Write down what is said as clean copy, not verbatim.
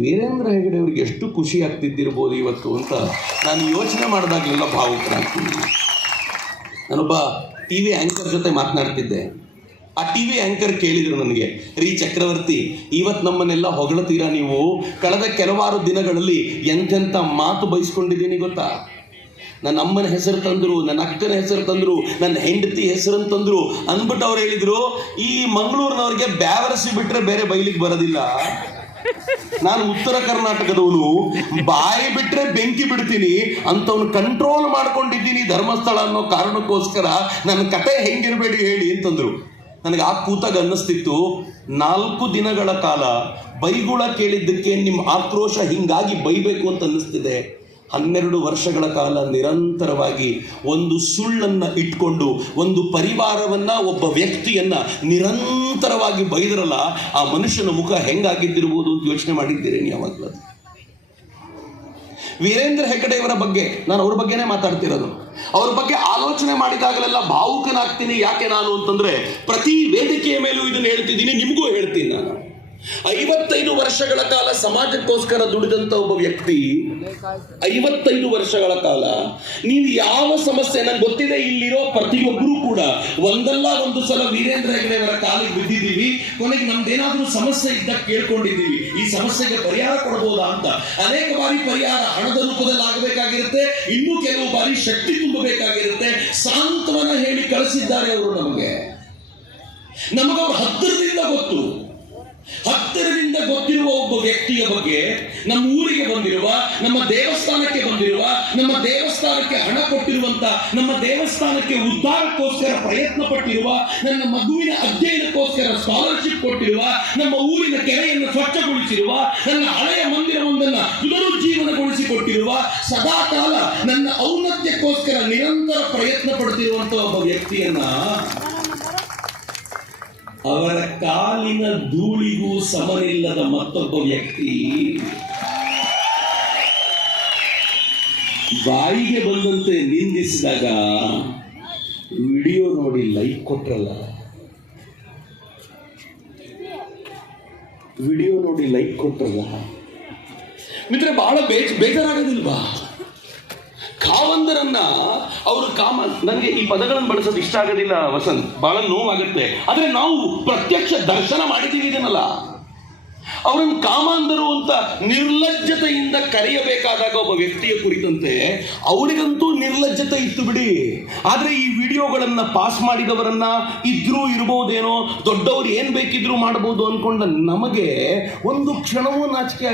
ವೀರೇಂದ್ರ ಹೆಗಡೆ ಅವರಿಗೆ ಎಷ್ಟು ಖುಷಿ ಆಗ್ತಿದ್ದಿರ್ಬೋದು ಇವತ್ತು ಅಂತ ನಾನು ಯೋಚನೆ ಮಾಡಿದಾಗಲೆಲ್ಲ ಭಾವುಕನಾಗ್ತೀನಿ. ನಾನೊಬ್ಬ ಟಿ ವಿ ಆ್ಯಂಕರ್ ಜೊತೆ ಮಾತನಾಡ್ತಿದ್ದೆ. ಆ ಟಿ ವಿ ಆ್ಯಂಕರ್ ಕೇಳಿದರು ನನಗೆ, ರೀ ಚಕ್ರವರ್ತಿ, ಇವತ್ತು ನಮ್ಮನ್ನೆಲ್ಲ ಹೊಗಳ್ತೀರಾ ನೀವು, ಕಳೆದ ಕೆಲವಾರು ದಿನಗಳಲ್ಲಿ ಎಂತೆಂಥ ಮಾತು ಬಯಸ್ಕೊಂಡಿದ್ದೀನಿ ಗೊತ್ತಾ? ನನ್ನ ಅಮ್ಮನ ಹೆಸರು ತಂದರು, ನನ್ನ ಅಕ್ಕನ ಹೆಸರು ತಂದರು, ನನ್ನ ಹೆಂಡತಿ ಹೆಸರನ್ನು ತಂದರು ಅಂದ್ಬಿಟ್ಟು ಅವ್ರು ಹೇಳಿದರು, ಈ ಮಂಗಳೂರಿನವ್ರಿಗೆ ಬ್ಯಾವರಸಿ ಬಿಟ್ಟರೆ ಬೇರೆ ಬೈಲಿಕ್ಕೆ ಬರೋದಿಲ್ಲ. ನಾನು ಉತ್ತರ ಕರ್ನಾಟಕದವನು, ಬಾಯಿ ಬಿಟ್ಟರೆ ಬೆಂಕಿ ಬಿಡ್ತೀನಿ ಅಂತವನು ಕಂಟ್ರೋಲ್ ಮಾಡ್ಕೊಂಡಿದ್ದೀನಿ ಧರ್ಮಸ್ಥಳ ಅನ್ನೋ ಕಾರಣಕ್ಕೋಸ್ಕರ ನನ್ನ ಕತೆ ಹೆಂಗಿರಬೇಡಿ ಹೇಳಿ ಅಂತಂದರು. ನನಗೆ ಆ ಕೂತಾಗ ಅನ್ನಿಸ್ತಿತ್ತು, 4 ದಿನಗಳ ಕಾಲ ಬೈಗುಳ ಕೇಳಿದ್ದಕ್ಕೆ ನಿಮ್ಮ ಆಕ್ರೋಶ ಹಿಂಗಾಗಿ ಬೈಬೇಕು ಅಂತ ಅನ್ನಿಸ್ತಿದೆ. 12 ವರ್ಷಗಳ ಕಾಲ ನಿರಂತರವಾಗಿ ಒಂದು ಸುಳ್ಳನ್ನು ಇಟ್ಕೊಂಡು ಒಂದು ಪರಿವಾರವನ್ನ, ಒಬ್ಬ ವ್ಯಕ್ತಿಯನ್ನ ನಿರಂತರವಾಗಿ ಬೈದರಲ್ಲ, ಆ ಮನುಷ್ಯನ ಮುಖ ಹೆಂಗಾಗಿದ್ದಿರ್ಬೋದು ಅಂತ ಯೋಚನೆ ಮಾಡಿದ್ದೀರೇನು ಯಾವಾಗಲೂ? ವೀರೇಂದ್ರ ಹೆಗಡೆಯವರ ಬಗ್ಗೆ ನಾನು ಅವ್ರ ಬಗ್ಗೆನೇ ಮಾತಾಡ್ತಿರೋದು. ಅವ್ರ ಬಗ್ಗೆ ಆಲೋಚನೆ ಮಾಡಿದಾಗಲೆಲ್ಲ ಭಾವುಕನಾಗ್ತೀನಿ. ಯಾಕೆ ನಾನು ಅಂತಂದ್ರೆ, ಪ್ರತಿ ವೇದಿಕೆಯ ಮೇಲೂ ಇದನ್ನು ಹೇಳ್ತಿದ್ದೀನಿ, ನಿಮಗೂ ಹೇಳ್ತೀನಿ. ನಾನು 55 ವರ್ಷಗಳ ಕಾಲ ಸಮಾಜಕ್ಕೋಸ್ಕರ ದುಡಿದಂತ ಒಬ್ಬ ವ್ಯಕ್ತಿ, 55 ವರ್ಷಗಳ ಕಾಲ ನೀವು ಯಾವ ಸಮಸ್ಯೆ, ನಂಗೆ ಗೊತ್ತಿದೆ ಇಲ್ಲಿರೋ ಪ್ರತಿಯೊಬ್ಬರೂ ಕೂಡ ಒಂದಲ್ಲ ಒಂದು ಸಲ ವೀರೇಂದ್ರ ಹೆಗಡೆಯವರ ಕಾಲಿಗೆ ಬಿದ್ದಿದ್ದೀವಿ. ಕೊನೆಗೆ ನಮ್ದೇನಾದ್ರೂ ಸಮಸ್ಯೆ ಇದ್ದಾಗ ಕೇಳ್ಕೊಂಡಿದ್ದೀವಿ, ಈ ಸಮಸ್ಯೆಗೆ ಪರಿಹಾರ ಕೊಡಬಹುದಾ ಅಂತ. ಅನೇಕ ಬಾರಿ ಪರಿಹಾರ ಹಣದ ರೂಪದಲ್ಲಿ ಆಗಬೇಕಾಗಿರುತ್ತೆ, ಇನ್ನೂ ಕೆಲವು ಬಾರಿ ಶಕ್ತಿ ತುಂಬಬೇಕಾಗಿರುತ್ತೆ. ಸಾಂತ್ವನ ಹೇಳಿ ಕಳಿಸಿದ್ದಾರೆ ಅವರು ನಮಗವ್ರ ಹತ್ತಿರದಿಂದ ಗೊತ್ತಿರುವ ಒಬ್ಬ ವ್ಯಕ್ತಿಯ ಬಗ್ಗೆ, ನಮ್ಮ ಊರಿಗೆ ಬಂದಿರುವ, ನಮ್ಮ ದೇವಸ್ಥಾನಕ್ಕೆ ಬಂದಿರುವ, ನಮ್ಮ ದೇವಸ್ಥಾನಕ್ಕೆ ಹಣ ಕೊಟ್ಟಿರುವಂತ, ನಮ್ಮ ದೇವಸ್ಥಾನಕ್ಕೆ ಉದ್ಧಾರಕ್ಕೋಸ್ಕರ ಪ್ರಯತ್ನ ಪಟ್ಟಿರುವ, ನನ್ನ ಮಗುವಿನ ಅಧ್ಯಯನಕ್ಕೋಸ್ಕರ ಸ್ಕಾಲರ್ಶಿಪ್ ಕೊಟ್ಟಿರುವ, ನಮ್ಮ ಊರಿನ ಕೆರೆಯನ್ನು ಸ್ವಚ್ಛಗೊಳಿಸಿರುವ, ನನ್ನ ಹಳೆಯ ಮಂದಿರವೊಂದನ್ನು ಪುನರುಜ್ಜೀವನಗೊಳಿಸಿಕೊಟ್ಟಿರುವ, ಸದಾ ಕಾಲ ನನ್ನ ಔನ್ನತ್ಯಕ್ಕೋಸ್ಕರ ನಿರಂತರ ಪ್ರಯತ್ನ ಪಡ್ತಿರುವಂತ ಒಬ್ಬ ವ್ಯಕ್ತಿಯನ್ನ ಅವರ ಕಾಲಿನ ಧೂಳಿಗೂ ಸಮನಿಲ್ಲದ ಮತ್ತೊಬ್ಬ ವ್ಯಕ್ತಿ ಬಾಯಿಗೆ ಬಂದಂತೆ ನಿಂದಿಸಿದಾಗ ವಿಡಿಯೋ ನೋಡಿ ಲೈಕ್ ಕೊಟ್ರಲ್ಲ, ಮಿತ್ರ, ಬಹಳ ಬೇಜಾರಾಗೋದಿಲ್ವಾ? ಕಾವಂದರನ್ನ ಅವರು ನನಗೆ ಈ ಪದಗಳನ್ನು ಬಳಸೋದು ಇಷ್ಟ ಆಗೋದಿಲ್ಲ ವಸಂತ್, ಬಹಳ ನೋವಾಗುತ್ತೆ. ಆದ್ರೆ ನಾವು ಪ್ರತ್ಯಕ್ಷ ದರ್ಶನ ಮಾಡಿದ್ದೀವಿ ಇದನ್ನಲ್ಲ. ಅವರನ್ನು ಕಾಮಾಂಧರು ಅಂತ ನಿರ್ಲಜ್ಜತೆಯಿಂದ ಕರೆಯಬೇಕಾದಾಗ ಒಬ್ಬ ವ್ಯಕ್ತಿಯ ಕುರಿತಂತೆ ಅವರಿಗಂತೂ ನಿರ್ಲಜ್ಜತೆ ಇತ್ತು ಬಿಡಿ. ಆದ್ರೆ ಈ ವಿಡಿಯೋಗಳನ್ನ ಪಾಸ್ ಮಾಡಿದವರನ್ನ ಇದ್ರೂ ಇರಬಹುದೇನೋ, ದೊಡ್ಡವರು ಏನ್ ಬೇಕಿದ್ರು ಮಾಡಬಹುದು ಅನ್ಕೊಂಡ ನಮಗೆ ಒಂದು ಕ್ಷಣವೂ ನಾಚಿಕೆ